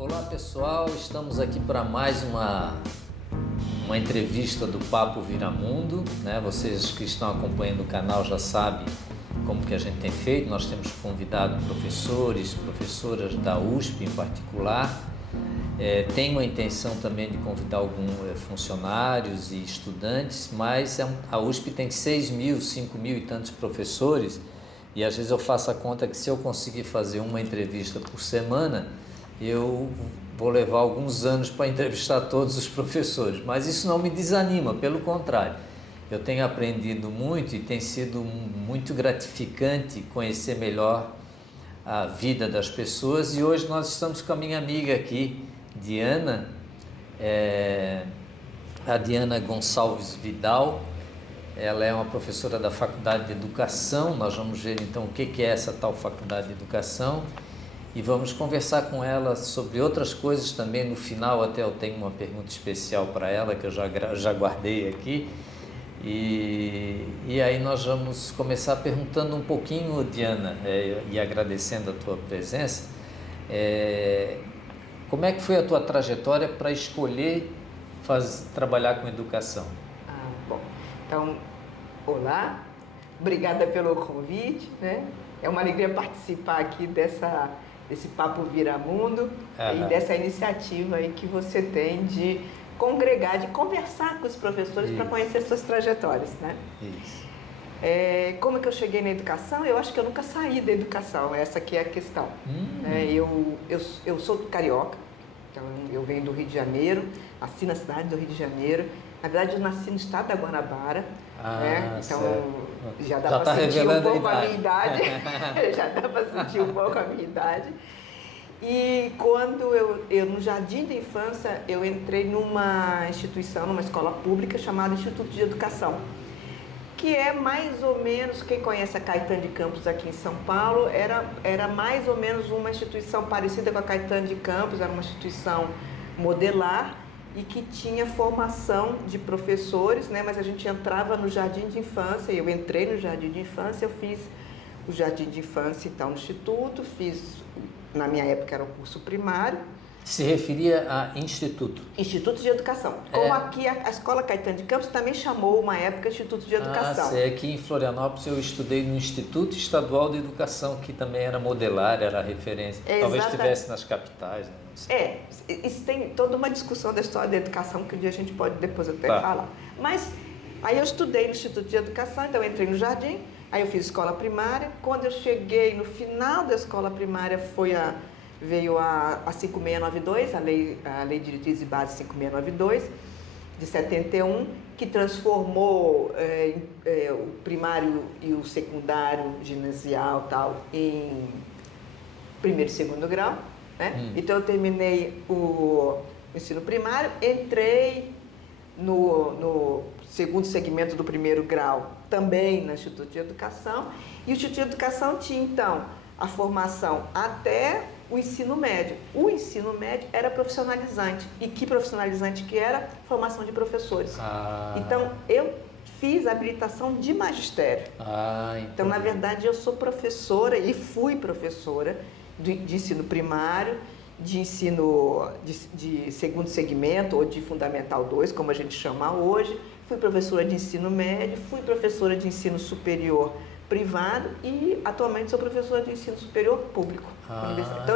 Olá pessoal, estamos aqui para mais uma entrevista do Papo Viramundo, né? Vocês que estão acompanhando o canal já sabem como que a gente tem feito. Nós temos convidado professores, professoras da USP em particular. Tem uma intenção também de convidar alguns funcionários e estudantes, mas a USP tem 6 mil, 5 mil e tantos professores, e às vezes eu faço a conta que se eu conseguir fazer uma entrevista por semana, eu vou levar alguns anos para entrevistar todos os professores, mas isso não me desanima, pelo contrário. Eu tenho aprendido muito e tem sido muito gratificante conhecer melhor a vida das pessoas, e hoje nós estamos com a minha amiga aqui, Diana, a Diana Gonçalves Vidal. Ela é uma professora da Faculdade de Educação. Nós vamos ver então o que é essa tal Faculdade de Educação e vamos conversar com ela sobre outras coisas também. No final até eu tenho uma pergunta especial para ela que eu já guardei aqui. E aí nós vamos começar perguntando um pouquinho, Diana, e agradecendo a tua presença, como é que foi a tua trajetória para escolher trabalhar com educação? Bom, então, olá, obrigada pelo convite, né? É uma alegria participar aqui desse Papo Viramundo e dessa iniciativa aí que você tem de congregar, de conversar com os professores para conhecer suas trajetórias, né? Isso. Como é que eu cheguei na educação? Eu acho que eu nunca saí da educação, essa aqui é a questão. Eu sou carioca, então eu venho do Rio de Janeiro, nasci na cidade do Rio de Janeiro. Na verdade, eu nasci no estado da Guanabara, né? Então já dá para sentir um pouco a minha idade. Já dá para sentir um pouco a minha idade. E quando eu no jardim de infância, eu entrei numa instituição, numa escola pública chamada Instituto de Educação, que é mais ou menos, quem conhece a Caetano de Campos aqui em São Paulo, era mais ou menos uma instituição parecida com a Caetano de Campos, era uma instituição modelar e que tinha formação de professores, né? Mas a gente entrava no jardim de infância, eu entrei no jardim de infância, eu fiz o jardim de infância então no instituto, na minha época era o curso primário. Se referia a instituto? Instituto de Educação. Como aqui a Escola Caetano de Campos também chamou uma época Instituto de Educação. Aqui em Florianópolis eu estudei no Instituto Estadual de Educação, que também era modelar, era referência. Talvez estivesse nas capitais. Né? Não sei. Isso tem toda uma discussão da história da educação que um dia a gente pode depois até falar. Mas aí eu estudei no Instituto de Educação, então eu entrei no jardim, aí eu fiz escola primária. Quando eu cheguei no final da escola primária veio a 5692, a Lei de Diretrizes e Bases 5692, de 71, que transformou o primário e o secundário, ginasial tal, em primeiro e segundo grau, né? Então eu terminei o ensino primário, entrei no segundo segmento do primeiro grau, também no Instituto de Educação, e o Instituto de Educação tinha então a formação até o ensino médio. O ensino médio era profissionalizante. E que profissionalizante que era? Formação de professores. Então, eu fiz a habilitação de magistério. Então, na verdade, eu sou professora e fui professora de ensino primário, de ensino de segundo segmento ou de Fundamental 2, como a gente chama hoje. Fui professora de ensino médio, fui professora de ensino superior privado e atualmente sou professora de ensino superior público. Então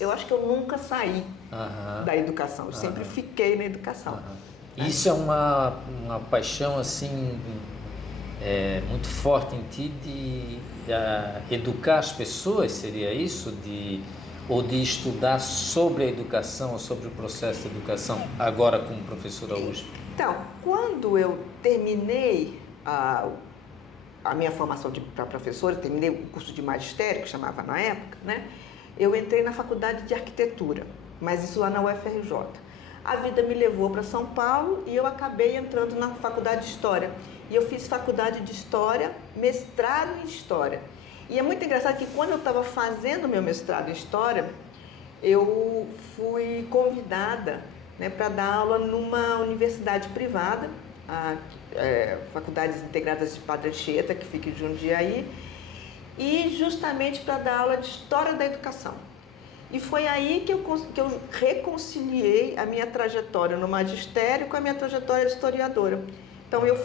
eu acho que eu nunca saí da educação, eu sempre fiquei na educação. Isso é uma paixão assim muito forte em ti de educar as pessoas, seria isso? Ou de estudar sobre a educação ou sobre o processo de educação, agora como professora USP? Então, quando eu terminei a minha formação para professora, terminei o curso de magistério, que chamava na época, né? Eu entrei na faculdade de arquitetura, mas isso lá na UFRJ. A vida me levou para São Paulo e eu acabei entrando na faculdade de História. E eu fiz faculdade de História, mestrado em História. E é muito engraçado que quando eu estava fazendo meu mestrado em História, eu fui convidada, né, para dar aula numa universidade privada, Faculdades Integradas de Padre Anchieta, que fica em Jundiaí, e justamente para dar aula de História da Educação. E foi aí que eu reconciliei a minha trajetória no magistério com a minha trajetória de historiadora. Então eu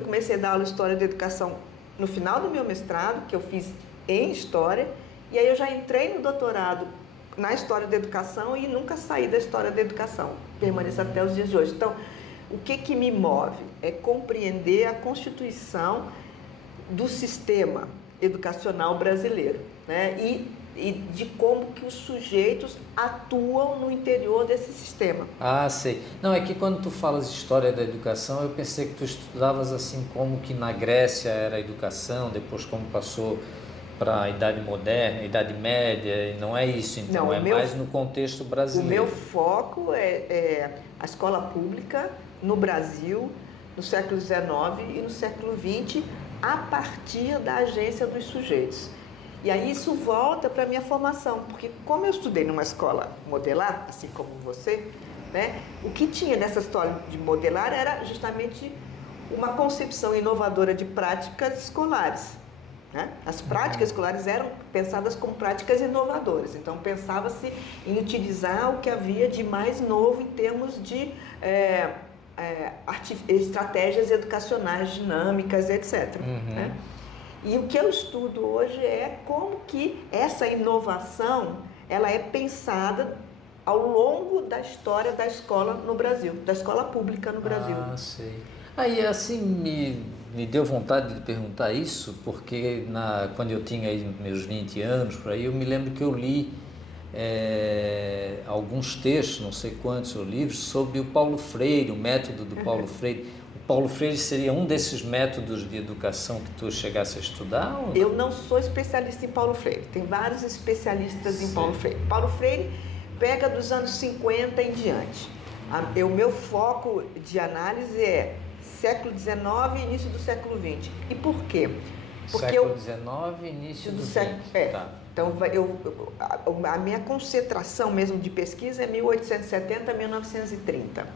comecei a dar aula de História da Educação no final do meu mestrado, que eu fiz em História, e aí eu já entrei no doutorado na História da Educação e nunca saí da História da Educação, permaneço até os dias de hoje. Então, o que me move é compreender a constituição do sistema educacional brasileiro, né? E de como que os sujeitos atuam no interior desse sistema. Ah, sei. Não, é que quando tu falas de história da educação, eu pensei que tu estudavas assim como que na Grécia era a educação, depois como passou para a Idade Moderna, a Idade Média, e não é isso, então não, é mais no contexto brasileiro. O meu foco é a escola pública no Brasil, no século XIX e no século XX, a partir da agência dos sujeitos. E aí isso volta para a minha formação, porque como eu estudei numa escola modelar, assim como você, né, o que tinha nessa história de modelar era justamente uma concepção inovadora de práticas escolares. Né? As práticas escolares eram pensadas como práticas inovadoras, então pensava-se em utilizar o que havia de mais novo em termos de estratégias educacionais dinâmicas, etc. Né? E o que eu estudo hoje é como que essa inovação ela é pensada ao longo da história da escola no Brasil, da escola pública no Brasil. Ah, sei. Aí assim me deu vontade de perguntar isso, porque quando eu tinha aí meus 20 anos, por aí, eu me lembro que eu li alguns textos, não sei quantos livros, sobre o Paulo Freire, o método do Paulo Freire. O Paulo Freire seria um desses métodos de educação que tu chegasse a estudar? Ou... Eu não sou especialista em Paulo Freire, tem vários especialistas em Paulo Freire. Paulo Freire pega dos anos 50 em diante. O meu foco de análise é século XIX e início do século XX. E por quê? Porque século XIX e início do século XX. Tá. Então, a minha concentração mesmo de pesquisa é 1870 a 1930,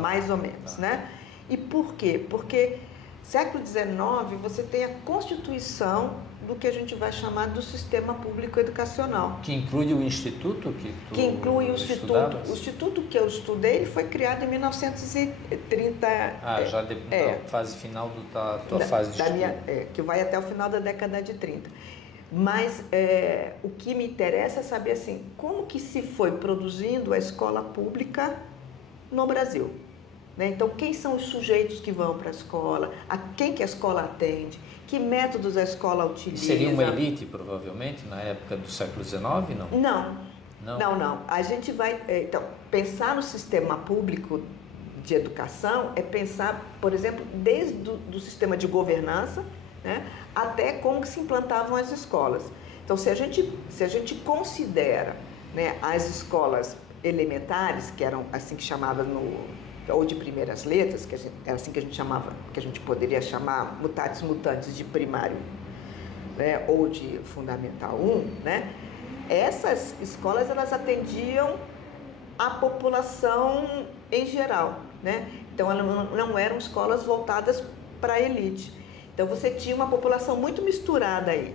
mais ou menos, né? E por quê? Porque século XIX você tem a constituição do que a gente vai chamar do sistema público educacional. Que inclui o instituto que inclui o instituto. O instituto que eu estudei ele foi criado em 1930. Já na fase final da tua fase de estudo. Que vai até o final da década de 30. Mas o que me interessa é saber assim, como que se foi produzindo a escola pública no Brasil. Né? Então, quem são os sujeitos que vão para a escola, a quem que a escola atende, que métodos a escola utiliza. Seria uma elite, provavelmente, na época do século XIX, não? Não. A gente vai... Então, pensar no sistema público de educação é pensar, por exemplo, desde do sistema de governança, né, até como que se implantavam as escolas. Então, se a gente considera, né, as escolas elementares, que eram assim que chamava ou de primeiras letras, era assim que a gente chamava, que a gente poderia chamar mutatis mutandis de primário, né, ou de fundamental 1, né? Essas escolas elas atendiam a população em geral, né? Então elas não eram escolas voltadas para a elite. Então você tinha uma população muito misturada aí.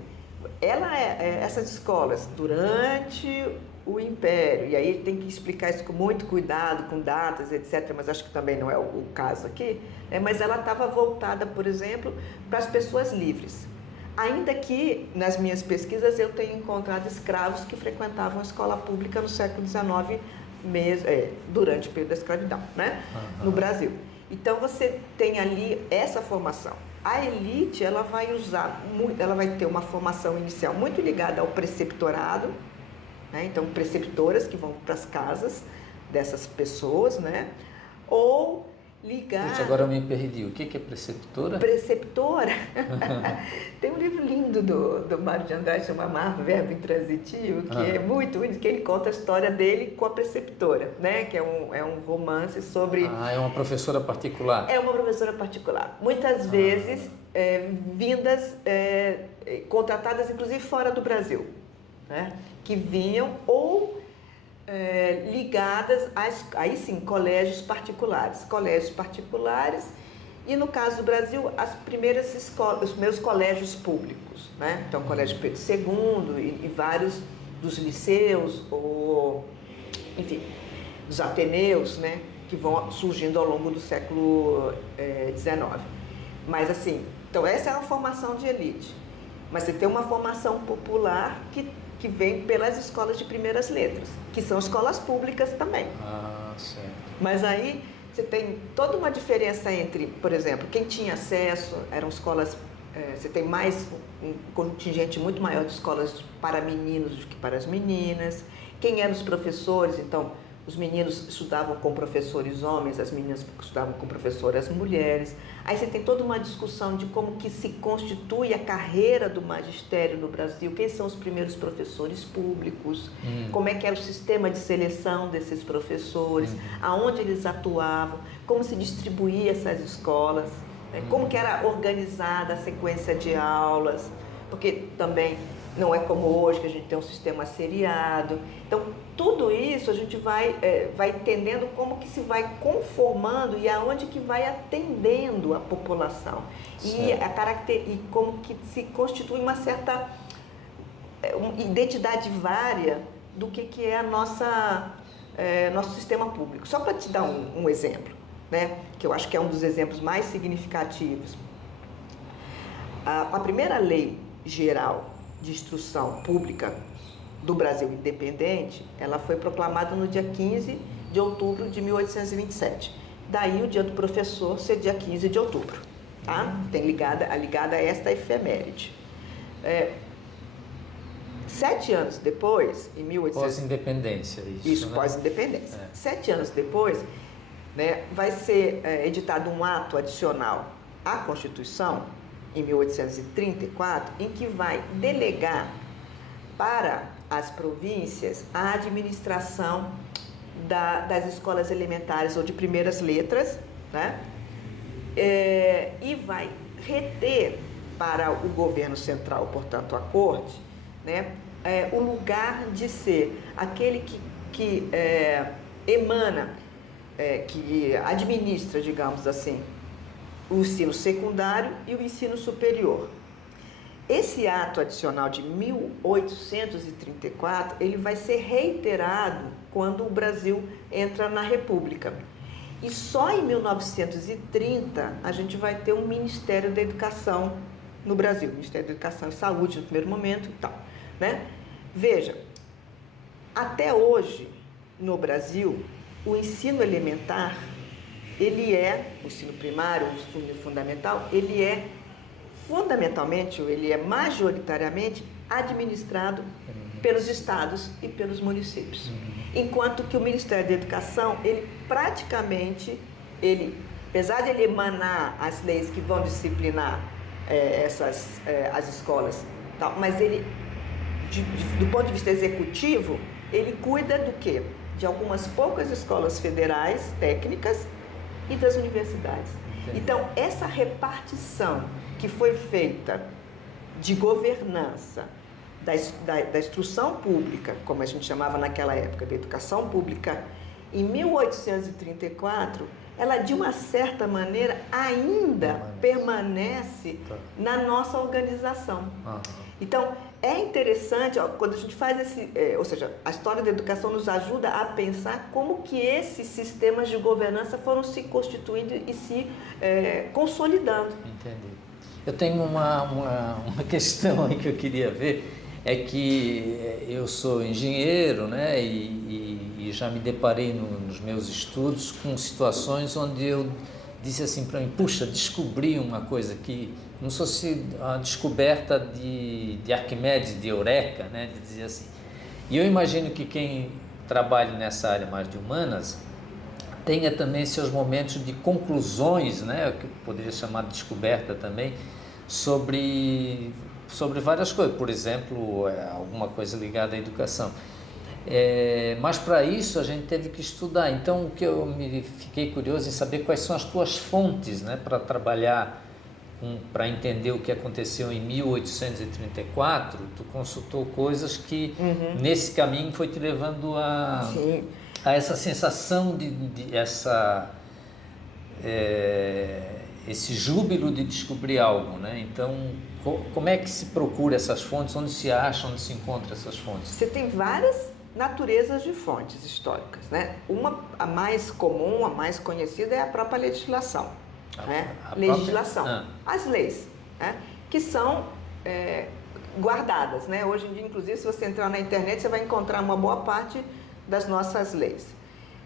Essas escolas durante o Império, e aí tem que explicar isso com muito cuidado, com datas, etc., mas acho que também não é o caso aqui, né? Mas ela estava voltada, por exemplo, para as pessoas livres. Ainda que nas minhas pesquisas eu tenha encontrado escravos que frequentavam a escola pública no século XIX, durante o período da escravidão, né? No Brasil. Então você tem ali essa formação. A elite ela vai ter uma formação inicial muito ligada ao preceptorado, né? Então preceptoras que vão para as casas dessas pessoas, né? Ou ligada... Puxa, agora eu me perdi. O que é preceptora? Preceptora? Tem um livro lindo do Mário de Andrade, chama Amar, Verbo Intransitivo, que é muito lindo, que ele conta a história dele com a preceptora, né? Que é um romance sobre... é uma professora particular? É uma professora particular. Muitas vezes vindas, contratadas inclusive fora do Brasil, né? Que vinham ou... ligadas aí sim, colégios particulares e no caso do Brasil as primeiras escolas, os meus colégios públicos, né? Então Colégio Pedro II e vários dos liceus, ou, enfim, dos ateneus, né, que vão surgindo ao longo do século XIX. Mas assim, então essa é uma formação de elite. Mas você tem uma formação popular que vem pelas escolas de primeiras letras, que são escolas públicas também. Ah, certo. Mas aí você tem toda uma diferença entre, por exemplo, quem tinha acesso, eram escolas, você tem mais um contingente muito maior de escolas para meninos do que para as meninas. Quem eram os professores, então, os meninos estudavam com professores homens, as meninas estudavam com professoras mulheres. Aí você tem toda uma discussão de como que se constitui a carreira do magistério no Brasil, quem são os primeiros professores públicos, como é que era o sistema de seleção desses professores, aonde eles atuavam, como se distribuía essas escolas, né? Como que era organizada a sequência de aulas, porque também não é como hoje, que a gente tem um sistema seriado. Então, tudo isso a gente vai entendendo como que se vai conformando e aonde que vai atendendo a população. E como que se constitui uma certa identidade vária do que é a nosso sistema público. Só para te dar um exemplo, né, que eu acho que é um dos exemplos mais significativos. A primeira lei geral de instrução pública do Brasil independente, ela foi proclamada no dia 15 de outubro de 1827. Daí o dia do professor ser dia 15 de outubro, tá? Tem ligada a esta efeméride. 7 anos depois, em 1800... Pós-independência, isso. Isso, né? pós-independência. 7 anos depois, né, vai ser editado um ato adicional à Constituição, em 1834, em que vai delegar para as províncias a administração das escolas elementares ou de primeiras letras, né? E vai reter para o governo central, portanto a corte, né, o lugar de ser aquele que emana, que administra, digamos assim, o ensino secundário e o ensino superior. Esse ato adicional de 1834, ele vai ser reiterado quando o Brasil entra na República. E só em 1930 a gente vai ter um Ministério da Educação no Brasil, Ministério da Educação e Saúde no primeiro momento e tal, né? Veja, até hoje no Brasil, o ensino elementar, o ensino primário, o ensino fundamental, ele é majoritariamente administrado pelos estados e pelos municípios. Enquanto que o Ministério da Educação, ele praticamente, apesar de ele emanar as leis que vão disciplinar as escolas, tal, mas ele, do ponto de vista executivo, ele cuida do quê? De algumas poucas escolas federais técnicas e das universidades. Entendi. Então, essa repartição que foi feita de governança da instrução pública, como a gente chamava naquela época, da educação pública, em 1834, ela de uma certa maneira ainda permanece na nossa organização. Então, é interessante, quando a gente faz ou seja, a história da educação nos ajuda a pensar como que esses sistemas de governança foram se constituindo e se consolidando. Entendi. Eu tenho uma questão aí que eu queria ver, é que eu sou engenheiro, né, e já me deparei nos meus estudos com situações onde eu disse assim para mim, puxa, descobri uma coisa aqui, como se fosse a descoberta de Arquimedes, de Eureka, né, de dizer assim. E eu imagino que quem trabalha nessa área mais de humanas tenha também seus momentos de conclusões, né, que eu poderia chamar de descoberta também, sobre várias coisas, por exemplo, alguma coisa ligada à educação. Mas para isso a gente teve que estudar. Então, o que eu me fiquei curioso em saber quais são as tuas fontes, né, para trabalhar, para entender o que aconteceu em 1834. Tu consultou coisas que nesse caminho foi te levando a essa sensação esse júbilo de descobrir algo, né? Então, como é que se procura essas fontes? Onde se acha, onde se encontra essas fontes? Você tem várias naturezas de fontes históricas, né? A mais comum, a mais conhecida é a própria legislação, né? Legislação, as leis, né? Que são guardadas, né? Hoje em dia, inclusive, se você entrar na internet, você vai encontrar uma boa parte das nossas leis.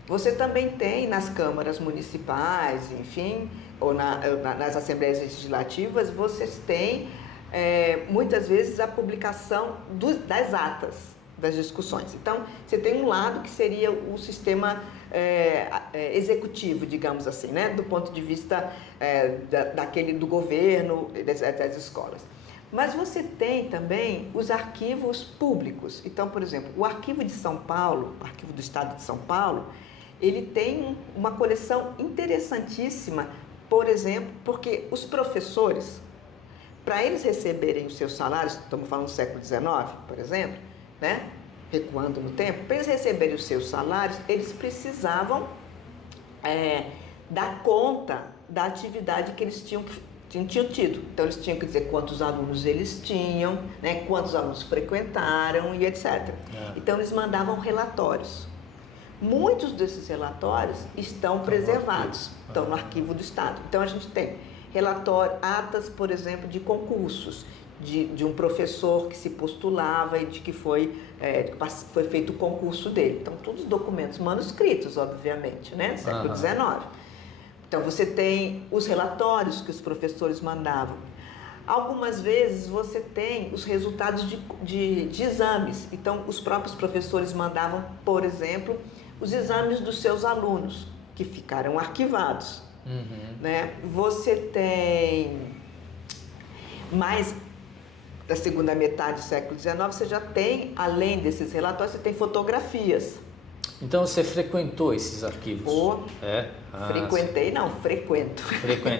Você também tem nas câmaras municipais, enfim, ou nas assembleias legislativas, vocês têm muitas vezes a publicação das atas das discussões. Então, você tem um lado que seria o sistema executivo, digamos assim, né? Do ponto de vista do governo, das escolas. Mas você tem também os arquivos públicos. Então, por exemplo, o Arquivo de São Paulo, o Arquivo do Estado de São Paulo, ele tem uma coleção interessantíssima, por exemplo, porque os professores, para eles receberem os seus salários, estamos falando do século XIX, por exemplo, né? Recuando no tempo, para eles receberem os seus salários, eles precisavam dar conta da atividade que eles tinham tido. Então, eles tinham que dizer quantos alunos eles tinham, né? Quantos alunos frequentaram e etc. Então, eles mandavam relatórios. Muitos desses relatórios estão preservados, estão no Arquivo do Estado. Então, a gente tem atas, por exemplo, de concursos, de um professor que se postulava e de que foi feito o concurso dele. Então, todos os documentos manuscritos, obviamente, né? Século XIX. Então, você tem os relatórios que os professores mandavam. Algumas vezes você tem os resultados de exames. Então, os próprios professores mandavam, por exemplo, os exames dos seus alunos, que ficaram arquivados. Né? Você tem mais da segunda metade do século XIX, você já tem, além desses relatórios, você tem fotografias. Então você frequentou esses arquivos? Frequentei, não, frequento.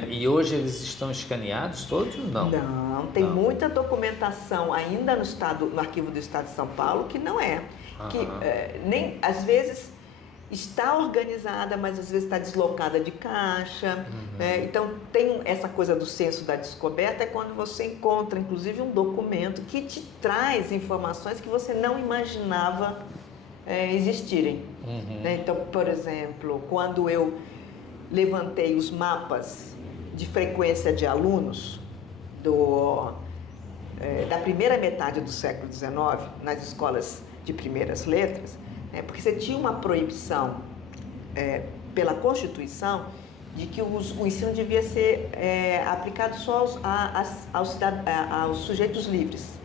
E hoje eles estão escaneados todos? Não. Não, tem muita documentação ainda no Arquivo do Estado de São Paulo que não é. Que nem, às vezes, está organizada, mas às vezes está deslocada de caixa. Então, tem essa coisa do senso da descoberta, é quando você encontra, inclusive, um documento que te traz informações que você não imaginava existirem. Então, por exemplo, quando eu levantei os mapas de frequência de alunos da primeira metade do século XIX, nas escolas de primeiras letras, porque você tinha uma proibição pela Constituição de que o ensino devia ser aplicado só aos sujeitos livres.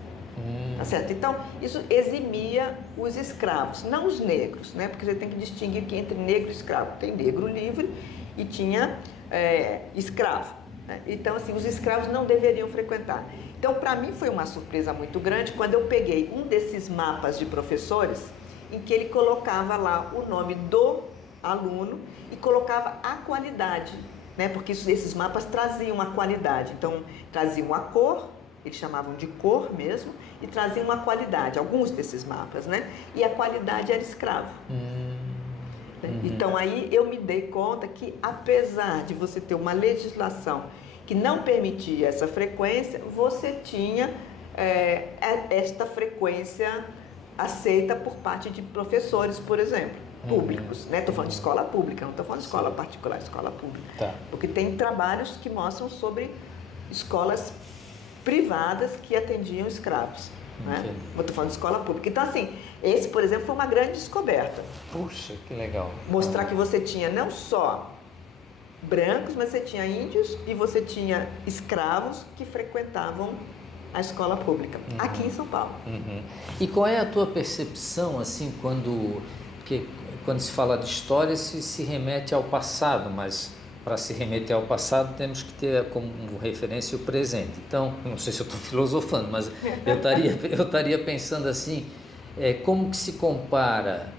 Tá certo? Então, isso eximia os escravos, não os negros, né? Porque você tem que distinguir entre negro e escravo. Tem negro livre e tinha escravo, né? Então, assim, os escravos não deveriam frequentar. Então, para mim foi uma surpresa muito grande quando eu peguei um desses mapas de professores em que ele colocava lá o nome do aluno e colocava a qualidade, né? Porque esses mapas traziam a qualidade. Então, traziam a cor, eles chamavam de cor mesmo, e traziam uma qualidade, alguns desses mapas, né? E a qualidade era escravo. Então, aí eu me dei conta que, apesar de você ter uma legislação que não permitia essa frequência, você tinha esta frequência aceita por parte de professores, por exemplo, públicos, né? Estou falando de escola pública, não estou falando de escola particular, escola pública. Tá. Porque tem trabalhos que mostram sobre escolas privadas que atendiam escravos, né? Estou falando de escola pública. Então, assim, esse, por exemplo, foi uma grande descoberta. Puxa, que legal. Mostrar que você tinha não só brancos, mas você tinha índios e você tinha escravos que frequentavam a escola pública, aqui em São Paulo. E qual é a tua percepção, assim, porque quando se fala de história, se remete ao passado, mas para se remeter ao passado temos que ter como referência o presente. Então, não sei se eu estou filosofando, mas eu estaria pensando assim, como que se compara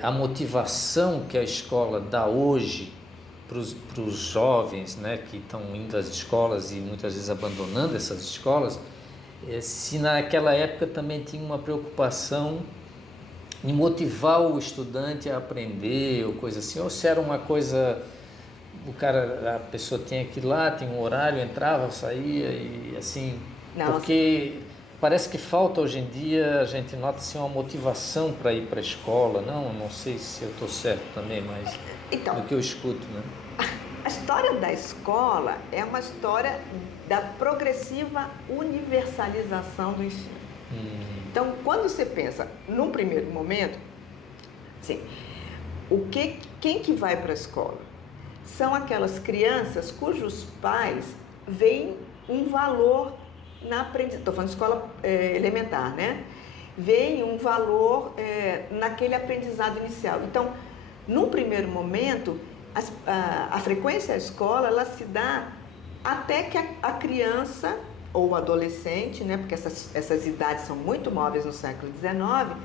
a motivação que a escola dá hoje para os jovens, né, que estão indo às escolas e muitas vezes abandonando essas escolas, se naquela época também tinha uma preocupação em motivar o estudante a aprender ou coisa assim, ou se era uma coisa a pessoa tinha que ir lá, tinha um horário, entrava, saía e assim... Não, porque parece que falta hoje em dia, a gente nota assim, uma motivação para ir para a escola. Não sei se eu estou certo também, mas então, do que eu escuto, né? a história da escola é uma história da progressiva universalização do ensino. Então, quando você pensa, num primeiro momento, assim, quem que vai para a escola? São aquelas crianças cujos pais veem um valor na aprendizagem, estou falando de escola elementar, né? Veem um valor naquele aprendizado inicial. Então, num primeiro momento, a frequência à escola, ela se dá até que a criança ou o adolescente, né, porque essas idades são muito móveis no século XIX,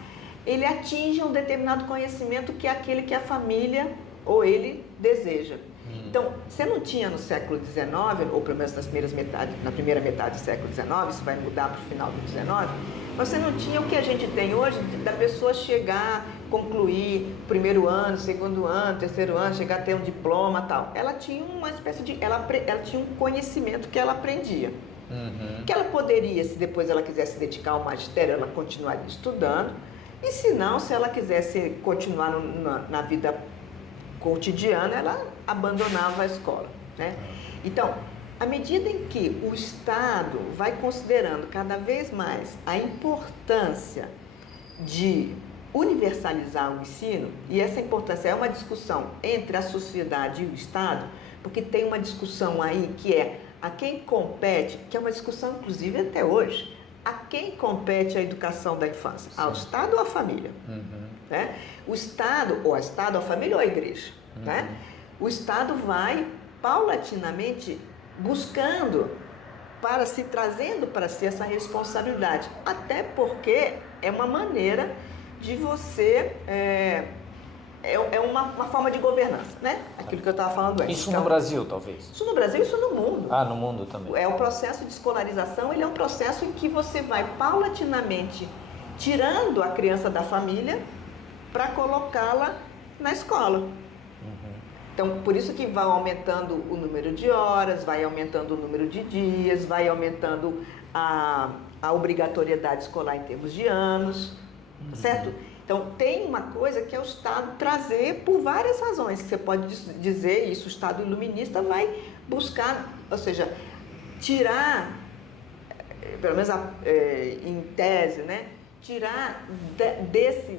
ele atinge um determinado conhecimento que é aquele que a família ou ele deseja. Então, você não tinha no século XIX, ou pelo menos na primeira metade do século XIX, isso vai mudar para o final do XIX, mas você não tinha o que a gente tem hoje da pessoa chegar, concluir primeiro ano, segundo ano, terceiro ano, chegar a ter um diploma e tal. Ela tinha uma espécie de... Ela tinha um conhecimento que ela aprendia. Que ela poderia, se depois ela quisesse dedicar ao magistério, ela continuaria estudando. E se não, se ela quisesse continuar na vida cotidiana, ela abandonava a escola, né? Então, à medida em que o Estado vai considerando cada vez mais a importância de universalizar o ensino, e essa importância é uma discussão entre a sociedade e o Estado, porque tem uma discussão aí que é a quem compete, que é uma discussão inclusive até hoje, a quem compete a educação da infância? Ao Estado ou à família? Né? O Estado, ou a família ou a igreja? Né? O Estado vai paulatinamente buscando trazendo para si essa responsabilidade, até porque é uma maneira de você, uma forma de governança, né? Aquilo que eu estava falando antes. Isso no Brasil, talvez? Isso no Brasil, isso no mundo. Ah, no mundo também. O processo de escolarização, ele é um processo em que você vai paulatinamente tirando a criança da família para colocá-la na escola. Então, por isso que vai aumentando o número de horas, vai aumentando o número de dias, vai aumentando a obrigatoriedade escolar em termos de anos, certo? Então, tem uma coisa que é o Estado trazer por várias razões, que você pode dizer isso, o Estado iluminista vai buscar, ou seja, tirar, pelo menos em tese, né? Tirar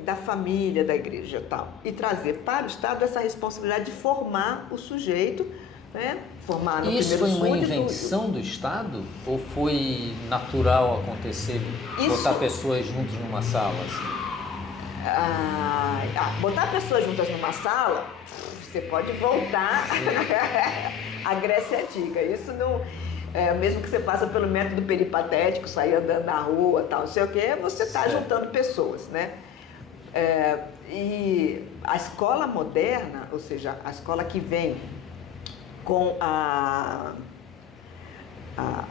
da família, da igreja e tal, e trazer para o Estado essa responsabilidade de formar o sujeito, né? Formar no isso primeiro foi uma invenção do Estado? Ou foi natural acontecer, botar pessoas juntas numa sala? Assim? Botar pessoas juntas numa sala, você pode voltar à Grécia Antiga. Isso não... mesmo que você passa pelo método peripatético, sair andando na rua, tal, não sei o que, você está juntando pessoas, né? E a escola moderna, ou seja, a escola que vem com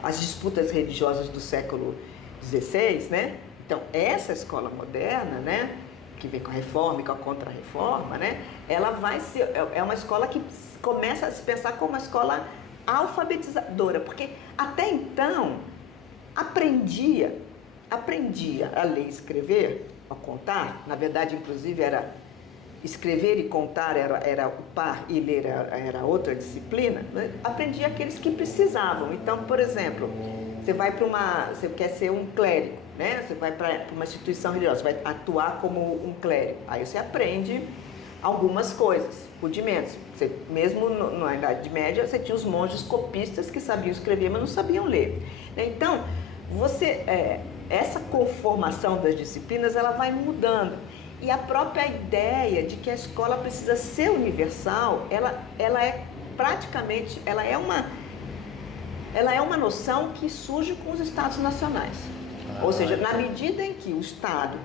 as disputas religiosas do século XVI, né? Então, essa escola moderna, né, que vem com a reforma e com a contra-reforma, né, ela vai ser, é uma escola que começa a se pensar como uma escola alfabetizadora, porque até então aprendia a ler e escrever, a contar, na verdade, inclusive, era escrever e contar era o par e ler era outra disciplina, né? Aprendia aqueles que precisavam. Então, por exemplo, você quer ser um clérigo, né? Você vai para uma instituição religiosa, vai atuar como um clérigo, aí você aprende algumas coisas, rudimentos. Mesmo na Idade Média, você tinha os monges copistas que sabiam escrever, mas não sabiam ler. Então, essa conformação das disciplinas, ela vai mudando. E a própria ideia de que a escola precisa ser universal, ela é praticamente, ela é uma noção que surge com os Estados nacionais. Ou seja, na medida em que o Estado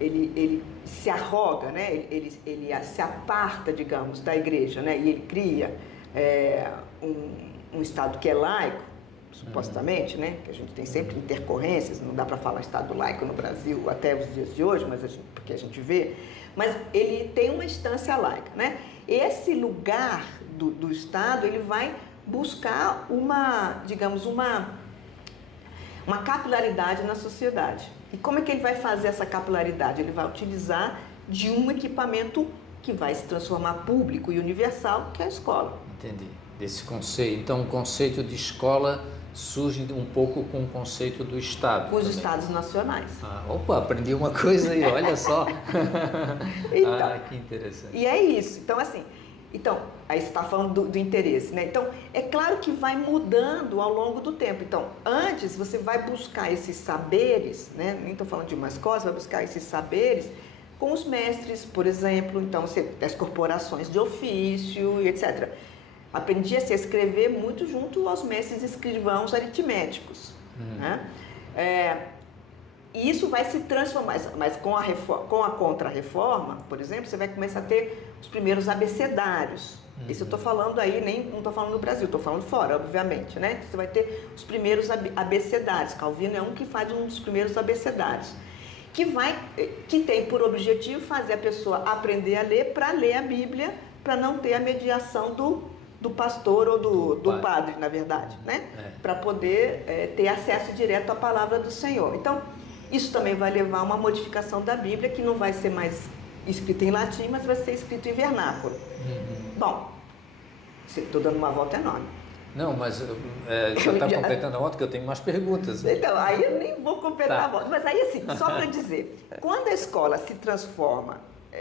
ele se arroga, né? ele se aparta, digamos, da igreja, né? E ele cria um Estado que é laico, supostamente, né? Que a gente tem sempre intercorrências, não dá para falar Estado laico no Brasil até os dias de hoje, porque a gente vê, mas ele tem uma instância laica, né? Esse lugar do Estado, ele vai buscar digamos, uma capilaridade na sociedade. E como é que ele vai fazer essa capilaridade? Ele vai utilizar de um equipamento que vai se transformar público e universal, que é a escola. Entendi. Desse conceito. Então, o conceito de escola surge um pouco com o conceito do Estado. Com os Estados nacionais. Opa, aprendi uma coisa aí, olha só. Então, que interessante. E é isso. Então, assim, aí você está falando do interesse, né? Então, é claro que vai mudando ao longo do tempo. Então, antes você vai buscar esses saberes, né? Nem estou falando de uma escola, você vai buscar esses saberes com os mestres, por exemplo. Então, as corporações de ofício, etc. Aprendi a se escrever muito junto aos mestres escrivãos aritméticos, né? E isso vai se transformar, mas com a contra-reforma, por exemplo, você vai começar a ter os primeiros abecedários. Isso eu estou falando aí, não estou falando no Brasil, estou falando fora, obviamente, né? Você vai ter os primeiros abecedários. Calvino é um que faz um dos primeiros abecedários, que tem por objetivo fazer a pessoa aprender a ler para ler a Bíblia, para não ter a mediação do pastor ou do padre, na verdade, né? Para poder ter acesso direto à palavra do Senhor. Então, isso também vai levar a uma modificação da Bíblia, que não vai ser mais escrita em latim, mas vai ser escrito em vernáculo. Bom, estou dando uma volta enorme. Não, mas já está completando a volta, que eu tenho mais perguntas. Então, aí eu nem vou completar a volta. Mas aí, assim, só para dizer, quando a escola se transforma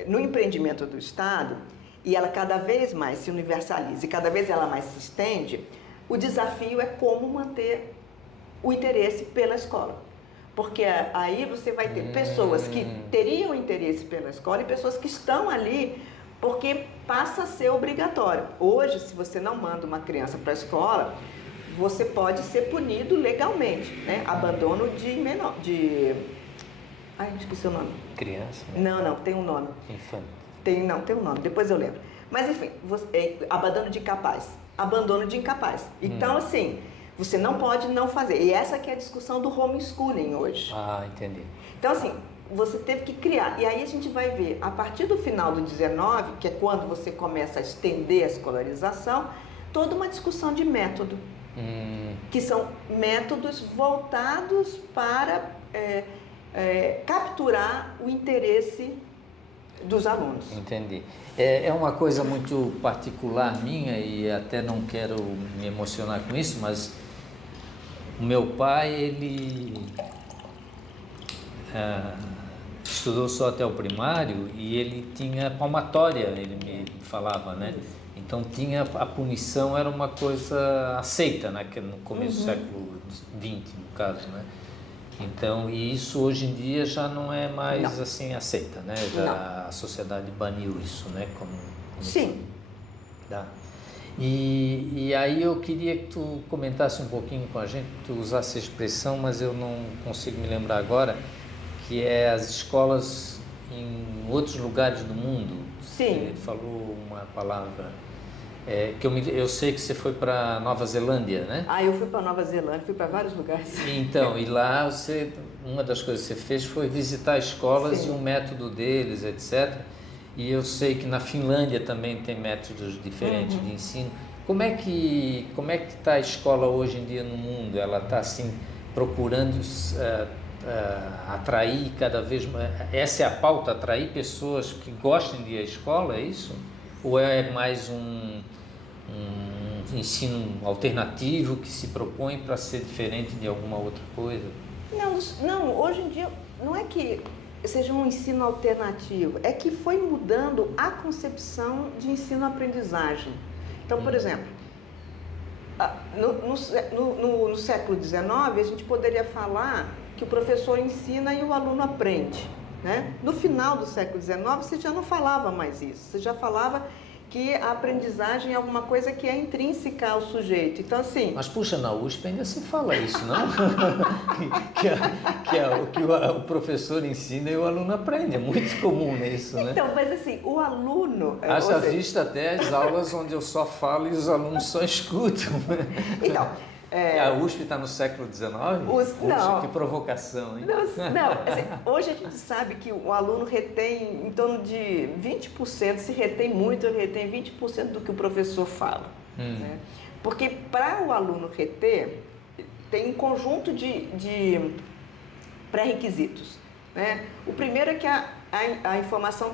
no empreendimento do Estado, e ela cada vez mais se universaliza e cada vez ela mais se estende, o desafio é como manter o interesse pela escola. Porque aí você vai ter pessoas que teriam interesse pela escola e pessoas que estão ali porque passa a ser obrigatório. Hoje, se você não manda uma criança para a escola, você pode ser punido legalmente, né? Abandono Ai, esqueci o nome. Criança? Não, tem um nome. Infante. Tem um nome, depois eu lembro. Mas enfim, abandono de incapaz. Abandono de incapaz. Então, assim, você não pode não fazer. E essa que é a discussão do homeschooling hoje. Entendi. Então, assim, você teve que criar. E aí a gente vai ver, a partir do final do 19, que é quando você começa a estender a escolarização, toda uma discussão de método. Que são métodos voltados para capturar o interesse dos alunos. Entendi. É uma coisa muito particular minha e até não quero me emocionar com isso, mas o meu pai, ele estudou só até o primário e ele tinha palmatória, ele me falava, né? Então a punição era uma coisa aceita, né? No começo do século XX, no caso, né? Então, e isso hoje em dia já não é mais assim aceita, né? A sociedade baniu isso, né? Como Sim. Tá. E aí eu queria que tu comentasse um pouquinho com a gente, tu usasse a expressão, mas eu não consigo me lembrar agora, que é as escolas em outros lugares do mundo. Sim. Ele falou uma palavra... que eu sei que você foi para Nova Zelândia, né? Eu fui para Nova Zelândia, fui para vários lugares. Então, e lá uma das coisas que você fez foi visitar escolas e o método deles, etc. E eu sei que na Finlândia também tem métodos diferentes de ensino. Como é que está a escola hoje em dia no mundo? Ela está assim procurando atrair cada vez mais? Essa é a pauta, atrair pessoas que gostem de ir à escola, é isso? Ou é mais um ensino alternativo que se propõe para ser diferente de alguma outra coisa? Não, hoje em dia não é que seja um ensino alternativo, é que foi mudando a concepção de ensino-aprendizagem. Então, por exemplo, no século XIX, a gente poderia falar que o professor ensina e o aluno aprende, né? No final do século XIX, você já não falava mais isso, você já falava que a aprendizagem é alguma coisa que é intrínseca ao sujeito. Então, assim... Mas, puxa, na USP ainda se fala isso, não? que o professor ensina e o aluno aprende. É muito comum isso, né? Então, mas assim, o aluno... Haja vista até as aulas onde eu só falo e os alunos só escutam. Então, A USP está no século XIX? Não. Que provocação, hein? Não, assim, hoje a gente sabe que o aluno retém em torno de 20%, se retém muito, ele retém 20% do que o professor fala. Né? Porque para o aluno reter, tem um conjunto de pré-requisitos. Né? O primeiro é que a informação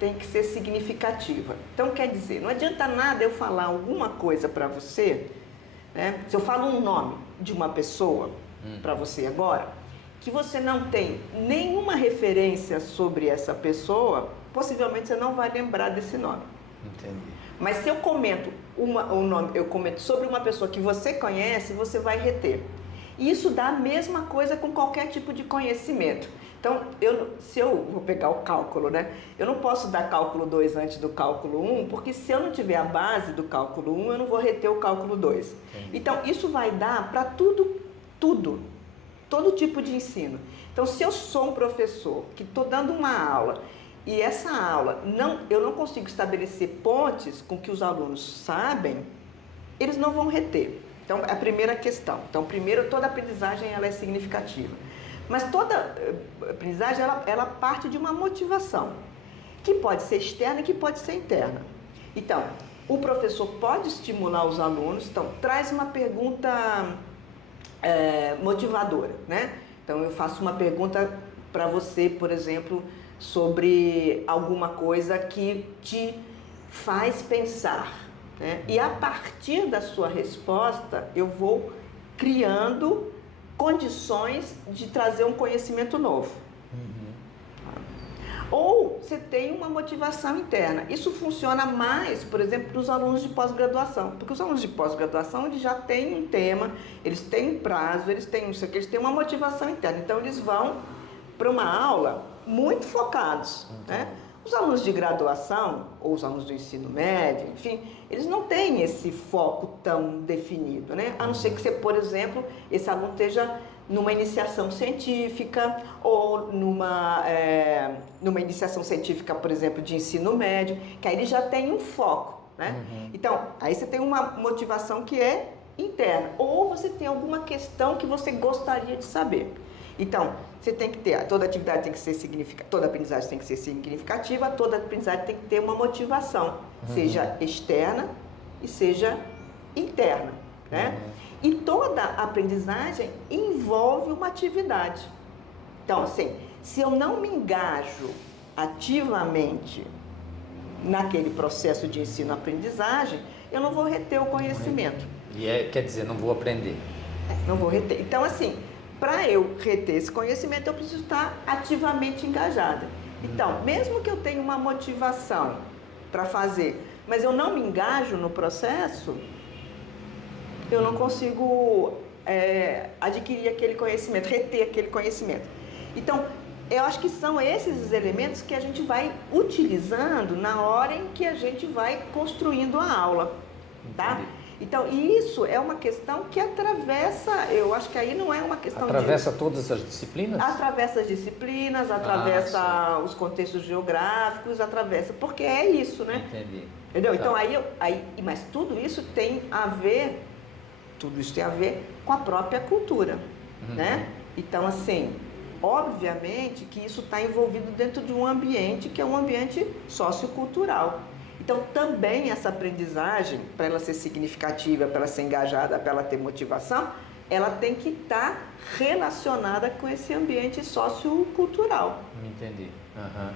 tem que ser significativa. Então, quer dizer, não adianta nada eu falar alguma coisa para você, né? Se eu falo um nome de uma pessoa para você agora, que você não tem nenhuma referência sobre essa pessoa, possivelmente você não vai lembrar desse nome. Entendi. Mas se eu comento eu comento sobre uma pessoa que você conhece, você vai reter. E isso dá a mesma coisa com qualquer tipo de conhecimento. Então, se eu vou pegar o cálculo, né? Eu não posso dar cálculo 2 antes do cálculo 1, porque se eu não tiver a base do cálculo 1, eu não vou reter o cálculo 2. Então, isso vai dar para todo tipo de ensino. Então, se eu sou um professor que estou dando uma aula e essa aula eu não consigo estabelecer pontes com que os alunos sabem, eles não vão reter. Então, é a primeira questão. Então, primeiro, toda aprendizagem ela é significativa. Mas toda aprendizagem ela parte de uma motivação, que pode ser externa e que pode ser interna. Então, o professor pode estimular os alunos, então, traz uma pergunta motivadora, né? Então, eu faço uma pergunta para você, por exemplo, sobre alguma coisa que te faz pensar. Né? E a partir da sua resposta, eu vou criando condições de trazer um conhecimento novo. Ou você tem uma motivação interna. Isso funciona mais, por exemplo, para os alunos de pós-graduação. Porque os alunos de pós-graduação, eles já têm um tema, eles têm um prazo, eles têm isso aqui, eles têm uma motivação interna. Então, eles vão para uma aula muito focados, né? Os alunos de graduação, ou os alunos do ensino médio, enfim, eles não têm esse foco tão definido, né? A não ser que você, por exemplo, esse aluno esteja numa iniciação científica ou numa iniciação científica, por exemplo, de ensino médio, que aí ele já tem um foco, né? Então, aí você tem uma motivação que é interna, ou você tem alguma questão que você gostaria de saber. Então, você tem que ter, toda atividade tem que ser significativa, toda aprendizagem tem que ser significativa, toda aprendizagem tem que ter uma motivação, seja externa e seja interna, né? E toda aprendizagem envolve uma atividade. Então, assim, se eu não me engajo ativamente naquele processo de ensino-aprendizagem, eu não vou reter o conhecimento. Quer dizer, não vou aprender. Não vou reter. Então, assim, para eu reter esse conhecimento, eu preciso estar ativamente engajada. Então, mesmo que eu tenha uma motivação para fazer, mas eu não me engajo no processo, eu não consigo adquirir aquele conhecimento, reter aquele conhecimento. Então, eu acho que são esses os elementos que a gente vai utilizando na hora em que a gente vai construindo a aula, tá? Então, isso é uma questão que atravessa, eu acho que aí não é uma questão Atravessa todas as disciplinas? Atravessa as disciplinas, atravessa os contextos geográficos, atravessa, porque é isso, né? Entendi. Entendeu? Então, mas tudo isso tem a ver com a própria cultura, né? Então, assim, obviamente que isso está envolvido dentro de um ambiente que é um ambiente sociocultural. Então, também essa aprendizagem, para ela ser significativa, para ela ser engajada, para ela ter motivação, ela tem que estar relacionada com esse ambiente sociocultural. Entendi.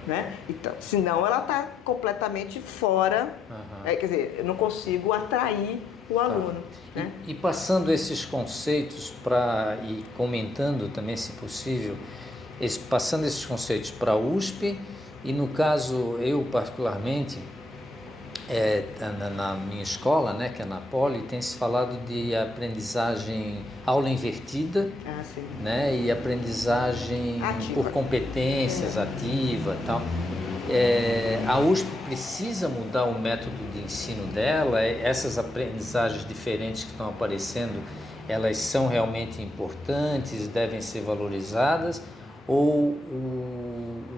Né? Então, senão ela está completamente fora, quer dizer, eu não consigo atrair o aluno. Né? E passando esses conceitos e comentando também, se possível, passando esses conceitos para a USP, e no caso, eu particularmente, na minha escola, né, que é na Poli, tem se falado de aprendizagem aula invertida, né, e aprendizagem ativa, por competências, ativa e tal. A USP precisa mudar o método de ensino dela? Essas aprendizagens diferentes que estão aparecendo, elas são realmente importantes, devem ser valorizadas? Ou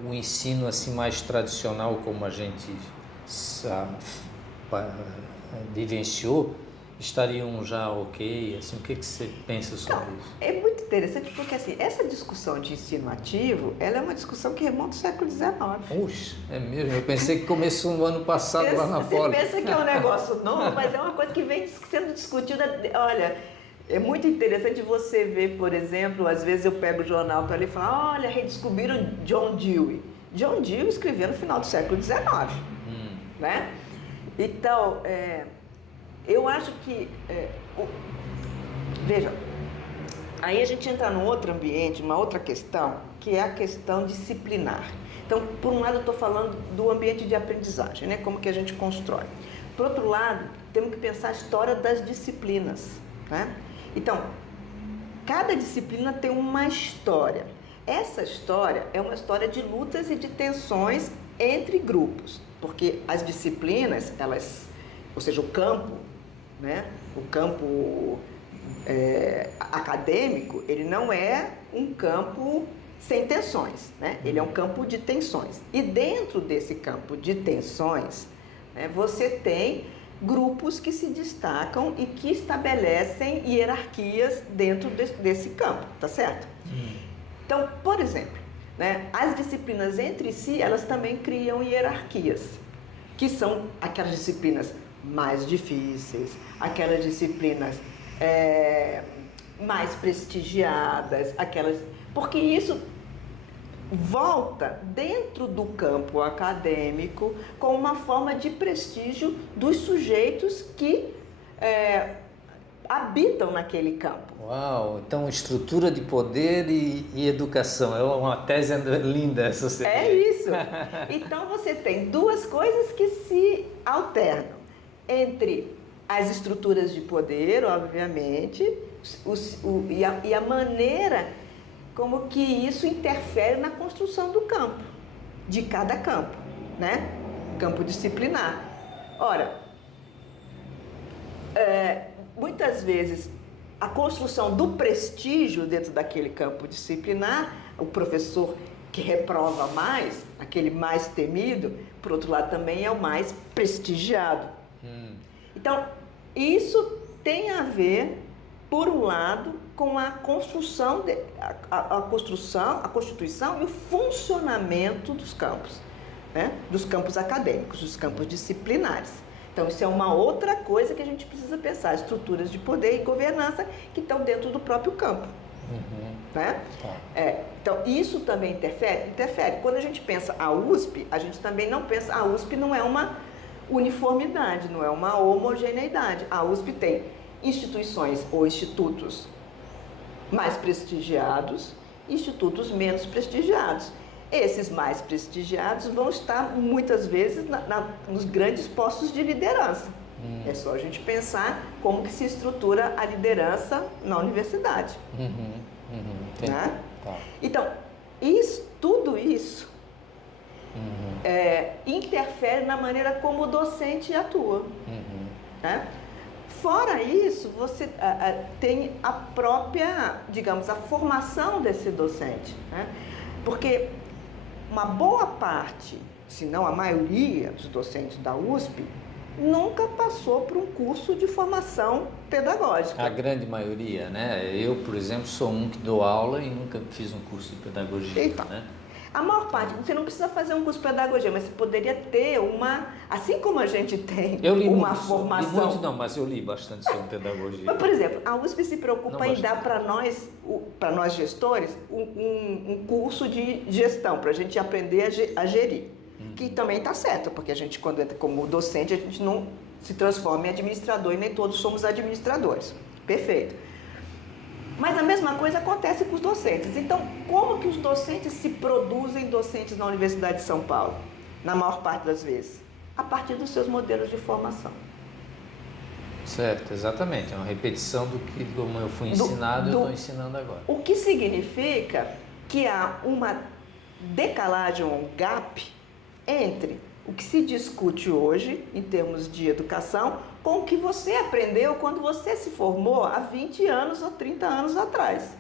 o ensino assim mais tradicional, como a gente vivenciou, estariam já ok? Assim, o que você pensa sobre isso? É muito interessante porque assim, essa discussão de ensino ativo, ela é uma discussão que remonta ao século XIX. Puxa, é mesmo? Eu pensei que começou no ano passado lá na Poli. Você pensa que é um negócio novo, mas é uma coisa que vem sendo discutida. Olha, é muito interessante você ver, por exemplo, às vezes eu pego o jornal para ler e falar, olha, redescobriram John Dewey. John Dewey escreveu no final do século XIX, né? Então, eu acho que, veja, aí a gente entra num outro ambiente, uma outra questão, que é a questão disciplinar. Então, por um lado, eu estou falando do ambiente de aprendizagem, né? Como que a gente constrói. Por outro lado, temos que pensar a história das disciplinas, né? Então, cada disciplina tem uma história. Essa história é uma história de lutas e de tensões entre grupos, porque as disciplinas, ou seja, o campo, né? O campo acadêmico, ele não é um campo sem tensões, né? Ele é um campo de tensões. E dentro desse campo de tensões, né, você tem grupos que se destacam e que estabelecem hierarquias dentro desse campo, tá certo? Então, por exemplo, né, as disciplinas entre si, elas também criam hierarquias, que são aquelas disciplinas mais difíceis, aquelas disciplinas mais prestigiadas, porque isso volta dentro do campo acadêmico com uma forma de prestígio dos sujeitos que habitam naquele campo. Uau, então estrutura de poder e educação, é uma tese linda essa. É isso. Então você tem duas coisas que se alternam entre as estruturas de poder, obviamente, e a maneira como que isso interfere na construção do campo, de cada campo, né? Campo disciplinar. Ora, muitas vezes a construção do prestígio dentro daquele campo disciplinar, o professor que reprova mais, aquele mais temido, por outro lado também é o mais prestigiado. Então, isso tem a ver, por um lado, com a construção, a constituição e o funcionamento dos campos, né? Dos campos acadêmicos, dos campos disciplinares. Então, isso é uma outra coisa que a gente precisa pensar, estruturas de poder e governança que estão dentro do próprio campo. Né? Então, isso também interfere? Interfere. Quando a gente pensa a USP, a gente também não pensa, a USP não é uma uniformidade, não é uma homogeneidade. A USP tem instituições ou institutos mais prestigiados, institutos menos prestigiados. Esses mais prestigiados vão estar muitas vezes nos grandes postos de liderança. É só a gente pensar como que se estrutura a liderança na universidade. Né? Tá. Então, tudo isso interfere na maneira como o docente atua. Né? Fora isso, você tem a própria, digamos, a formação desse docente. Né? Porque uma boa parte, se não a maioria dos docentes da USP, nunca passou por um curso de formação pedagógica. A grande maioria, né? Eu, por exemplo, sou um que dou aula e nunca fiz um curso de pedagogia. Então, né? A maior parte, você não precisa fazer um curso de pedagogia, mas você poderia ter assim como a gente tem uma formação... Li muito não, mas eu li bastante sobre pedagogia. Mas, por exemplo, a USP se preocupa em dar para nós gestores, um curso de gestão, para a gente aprender a gerir. Que também está certo, porque a gente, quando entra como docente, a gente não se transforma em administrador e nem todos somos administradores. Perfeito. Mas a mesma coisa acontece com os docentes. Então, como que os docentes se produzem docentes na Universidade de São Paulo? Na maior parte das vezes. A partir dos seus modelos de formação. Certo, exatamente. É uma repetição do que, como eu fui ensinado, eu estou ensinando agora. O que significa que há uma decalagem, um gap entre o que se discute hoje, em termos de educação, com o que você aprendeu quando você se formou há 20 anos ou 30 anos atrás.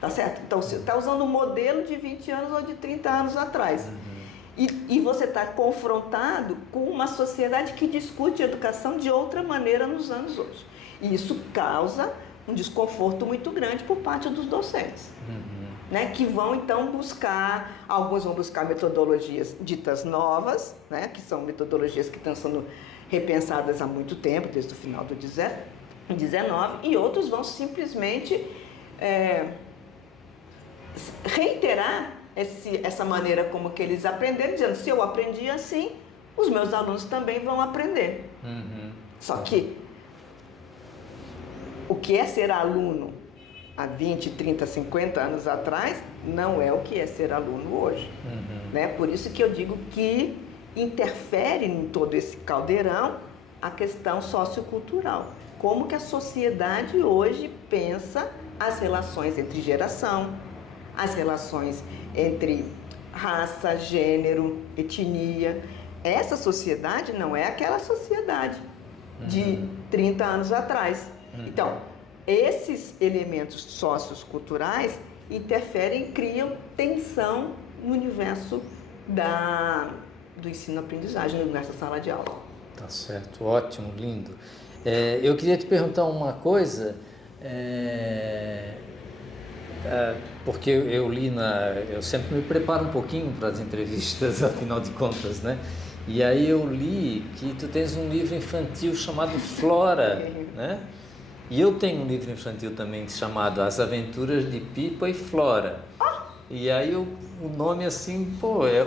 Tá certo? Então, você está usando um modelo de 20 anos ou de 30 anos atrás. E você está confrontado com uma sociedade que discute educação de outra maneira nos anos hoje. E isso causa um desconforto muito grande por parte dos docentes, né? Que vão então buscar, alguns vão buscar metodologias ditas novas, né? Que são metodologias que estão sendo repensadas há muito tempo, desde o final do 19, e outros vão simplesmente reiterar essa maneira como que eles aprenderam, dizendo, se eu aprendi assim, os meus alunos também vão aprender. Só que o que é ser aluno há 20, 30, 50 anos atrás, não é o que é ser aluno hoje. Né? Por isso que eu digo que interfere em todo esse caldeirão a questão sociocultural. Como que a sociedade hoje pensa as relações entre geração, as relações entre raça, gênero, etnia. Essa sociedade não é aquela sociedade de 30 anos atrás. Então, esses elementos socioculturais interferem, criam tensão no universo do ensino-aprendizagem, nessa sala de aula. Tá certo, ótimo, lindo. Eu queria te perguntar uma coisa, porque eu sempre me preparo um pouquinho para as entrevistas, afinal de contas, né? E aí eu li que tu tens um livro infantil chamado Flora, né? E eu tenho um livro infantil também chamado As Aventuras de Pipa e Flora. E aí o nome assim, é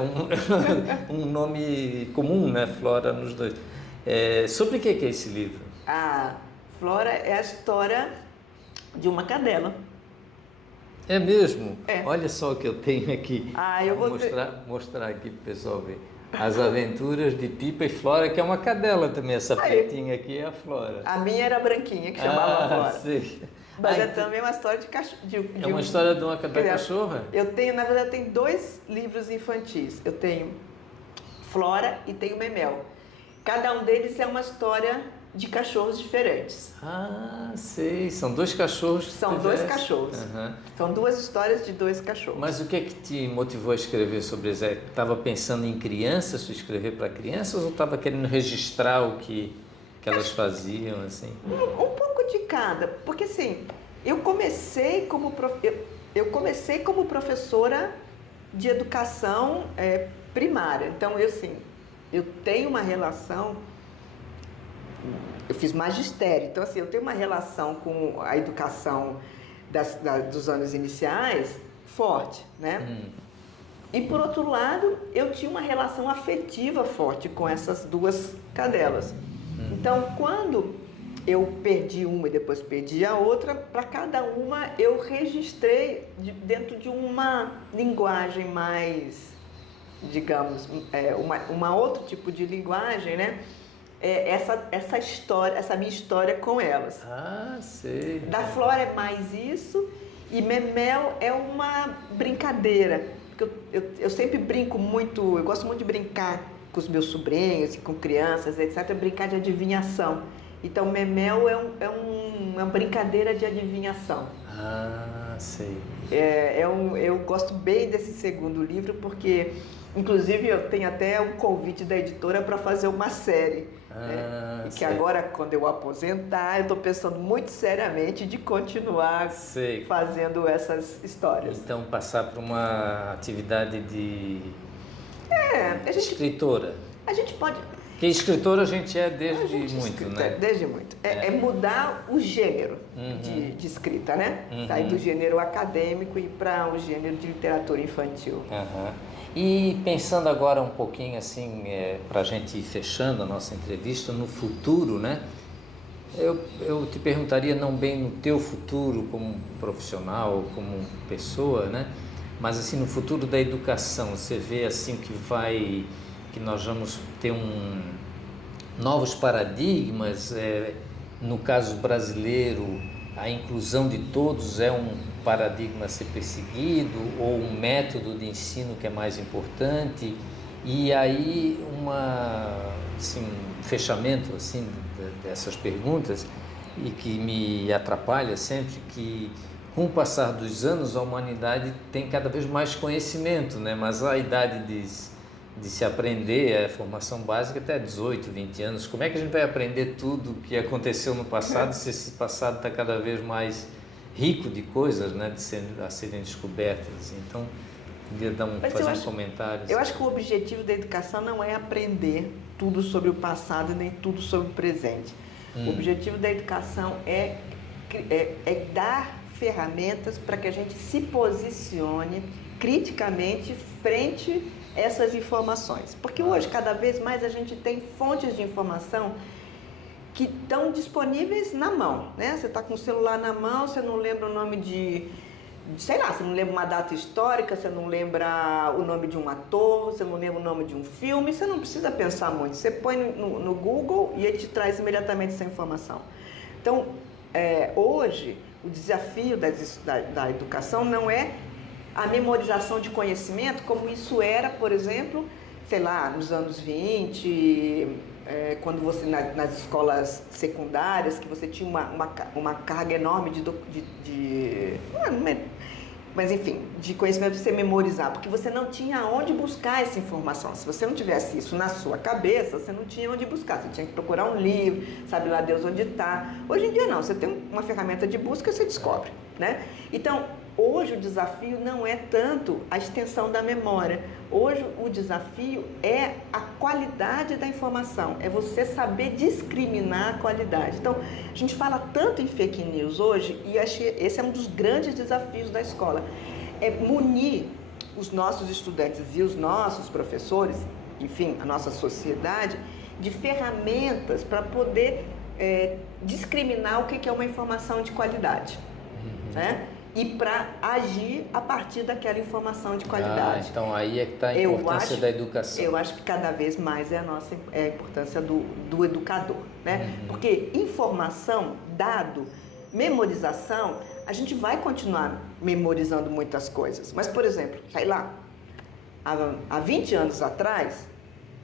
um nome comum, né? Flora nos dois. Sobre o que é esse livro? A Flora é a história de uma cadela. É mesmo? É. Olha só o que eu tenho aqui. Eu vou mostrar aqui para o pessoal ver. As Aventuras de Pipa e Flora, que é uma cadela também. Essa pretinha aqui é a Flora. A minha era branquinha, que chamava Flora. Sei. Mas é também uma história de cachorro. É uma história de uma cachorra? Na verdade, eu tenho 2 livros infantis. Eu tenho Flora e tenho Memel. Cada um deles é uma história de cachorros diferentes. Sei. São 2 cachorros. São 2 cachorros. São 2 histórias de 2 cachorros. Mas o que é que te motivou a escrever sobre isso? Estava pensando em crianças, tu escrever para crianças, ou estava querendo registrar o que elas faziam, assim? Um pouco de cada. Porque, assim, eu comecei como professora de educação primária. Então, eu tenho uma relação. Eu fiz magistério, então assim, eu tenho uma relação com a educação dos anos iniciais forte, né? E por outro lado, eu tinha uma relação afetiva forte com essas 2 cadelas. Então, quando eu perdi uma e depois perdi a outra, para cada uma eu registrei dentro de uma linguagem mais, digamos, uma outro tipo de linguagem, né? Essa minha história com elas. Sei. Da Flora é mais isso, e Memel é uma brincadeira. Porque eu sempre brinco muito, eu gosto muito de brincar com os meus sobrinhos, com crianças, etc., brincar de adivinhação. Então, Memel é uma brincadeira de adivinhação. Sei. Eu gosto bem desse segundo livro, porque, inclusive, eu tenho até um convite da editora para fazer uma série. E que agora, quando eu aposentar, eu estou pensando muito seriamente de continuar fazendo essas histórias. Então, passar para uma atividade de escritora. A gente pode... Porque escritora a gente é desde muito, né? Desde muito. É mudar o gênero de escrita, né? Sair do gênero acadêmico e ir para o gênero de literatura infantil. E pensando agora um pouquinho assim, para a gente ir fechando a nossa entrevista, no futuro, né? Eu te perguntaria não bem no teu futuro como profissional, como pessoa, né? Mas assim, no futuro da educação, você vê assim que nós vamos ter novos paradigmas, no caso brasileiro, a inclusão de todos é um paradigma a ser perseguido, ou um método de ensino que é mais importante, e aí um fechamento assim, dessas perguntas, e que me atrapalha sempre, que com o passar dos anos a humanidade tem cada vez mais conhecimento, né? Mas a idade de se aprender a formação básica até 18, 20 anos. Como é que a gente vai aprender tudo que aconteceu no passado se esse passado está cada vez mais rico de coisas, né, a serem descobertas? Então, queria fazer um comentário. Eu acho que o objetivo da educação não é aprender tudo sobre o passado nem tudo sobre o presente. O objetivo da educação é dar ferramentas para que a gente se posicione criticamente frente a essas informações. Porque hoje, cada vez mais, a gente tem fontes de informação que estão disponíveis na mão, né? Você está com o celular na mão, você não lembra o nome sei lá, você não lembra uma data histórica, você não lembra o nome de um ator, você não lembra o nome de um filme, você não precisa pensar muito. Você põe no Google e ele te traz imediatamente essa informação. Então, hoje, o desafio da educação não é a memorização de conhecimento, como isso era, por exemplo, sei lá, nos anos 20, quando você, nas escolas secundárias, que você tinha uma carga enorme mas enfim, de conhecimento para você memorizar, porque você não tinha onde buscar essa informação. Se você não tivesse isso na sua cabeça, você não tinha onde buscar, você tinha que procurar um livro, sabe lá Deus onde está. Hoje em dia não, você tem uma ferramenta de busca e você descobre, né? Então, hoje o desafio não é tanto a extensão da memória. Hoje o desafio é a qualidade da informação, é você saber discriminar a qualidade. Então, a gente fala tanto em fake news hoje e acho que esse é um dos grandes desafios da escola. É munir os nossos estudantes e os nossos professores, enfim, a nossa sociedade, de ferramentas para poder discriminar o que é uma informação de qualidade, né? E para agir a partir daquela informação de qualidade. Então aí é que está a importância da educação. Eu acho que cada vez mais é a importância do educador, né? Porque informação, dado, memorização, a gente vai continuar memorizando muitas coisas. Mas, por exemplo, sei lá, há 20 anos atrás,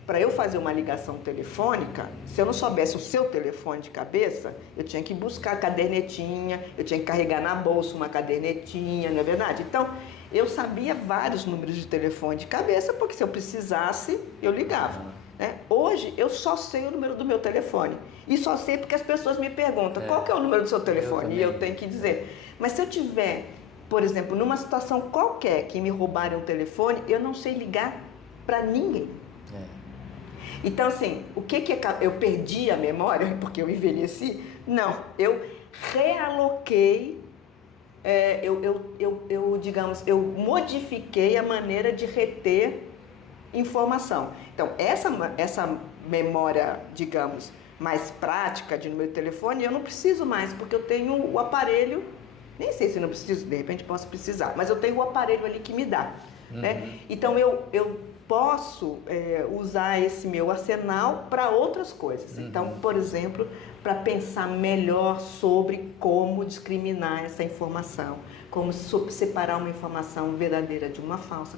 para eu fazer uma ligação telefônica, se eu não soubesse o seu telefone de cabeça, eu tinha que buscar a cadernetinha, eu tinha que carregar na bolsa uma cadernetinha, não é verdade? Então, eu sabia vários números de telefone de cabeça, porque se eu precisasse, eu ligava, né? Hoje, eu só sei o número do meu telefone. E só sei porque as pessoas me perguntam, qual que é o número do seu telefone? E eu tenho que dizer. Mas se eu tiver, por exemplo, numa situação qualquer que me roubarem um telefone, eu não sei ligar para ninguém. Então, assim, o que eu perdi a memória porque eu envelheci? Não, eu realoquei, eu modifiquei a maneira de reter informação. Então, essa memória, digamos, mais prática de número de telefone, eu não preciso mais, porque eu tenho o aparelho, nem sei se eu não preciso, de repente posso precisar, mas eu tenho o aparelho ali que me dá, né? Então, eu posso usar esse meu arsenal para outras coisas. Então, por exemplo, para pensar melhor sobre como discriminar essa informação, como separar uma informação verdadeira de uma falsa,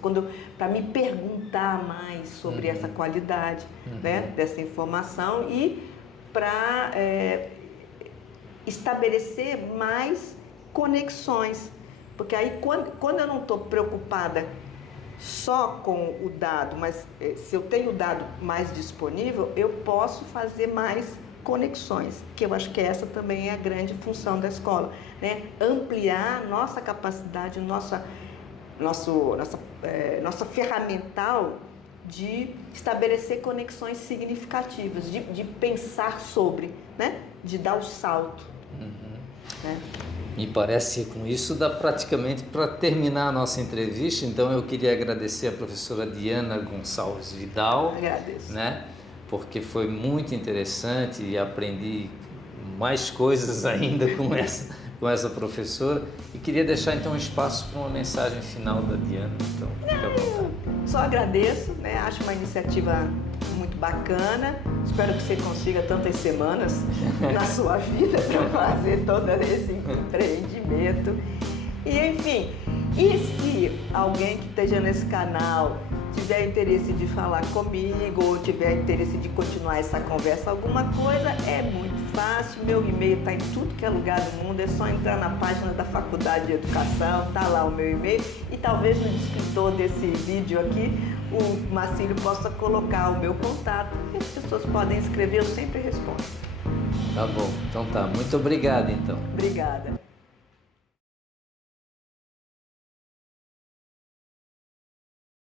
para me perguntar mais sobre essa qualidade, né, dessa informação e para estabelecer mais conexões. Porque aí, quando eu não estou preocupada só com o dado, mas se eu tenho o dado mais disponível, eu posso fazer mais conexões, que eu acho que essa também é a grande função da escola, né? Ampliar nossa capacidade, nossa ferramental de estabelecer conexões significativas, de pensar sobre, né? De dar o salto. Né? Me parece que com isso dá praticamente para terminar a nossa entrevista. Então eu queria agradecer a professora Diana Gonçalves Vidal. Agradeço. Né? Porque foi muito interessante e aprendi mais coisas ainda com essa professora. E queria deixar então um espaço para uma mensagem final da Diana. Então, fica à vontade. Só agradeço, né? Acho uma iniciativa muito bacana. Espero que você consiga tantas semanas na sua vida para fazer todo esse empreendimento. E enfim, e se alguém que esteja nesse canal tiver interesse de falar comigo ou tiver interesse de continuar essa conversa, alguma coisa, é muito fácil. Meu e-mail está em tudo que é lugar do mundo, é só entrar na página da Faculdade de Educação, está lá o meu e-mail e talvez no descritor desse vídeo aqui o Marcílio possa colocar o meu contato e as pessoas podem escrever, eu sempre respondo. Tá bom, então tá. Muito obrigado, então. Obrigada.